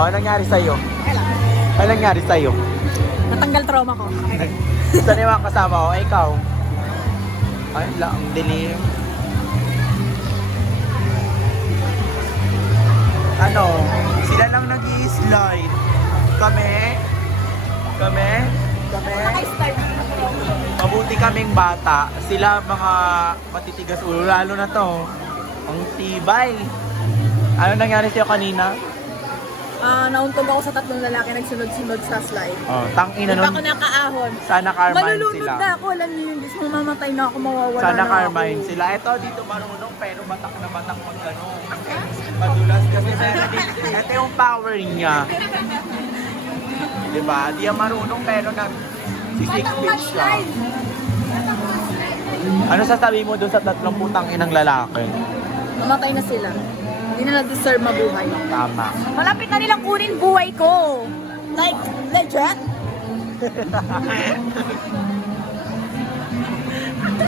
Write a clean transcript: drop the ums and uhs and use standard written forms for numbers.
Oh, anong nangyari sa'yo? Okay lang. Anong nangyari sa'yo? Natanggal trauma ko. Okay. Saan yung mga kasama ko? Ay, ikaw. Ay, lang, ang dilim. Ano? Sila lang nag-i-slide. Kami? Naka-start. Mabuti kaming bata. Sila mga matitigas ulo. Lalo na to. Ang tibay. Ano nangyari sa'yo kanina? Nauntog ako sa tatlong lalaki nagsunod-sunod sa slide. Oh, tangina Hindi pa nun. ako nakaahon. Sana Carmine Malulunod sila. na ako. Alam niyo yung Diyos mo, mamatay na ako, mawawala Sana na ako. Carmine sila. Ito dito marunong pero batak na batak pag gano'n. Madulas kasi meron din. Ito yung power niya. Diba? Di yan marunong pero sisik bitch siya. Ano sasabi mo doon sa 30 putang inang lalaki? Mamatay na sila. Hindi na deserve mabuhay. Tama. Malapit na nilang kunin buhay ko. Like, legit?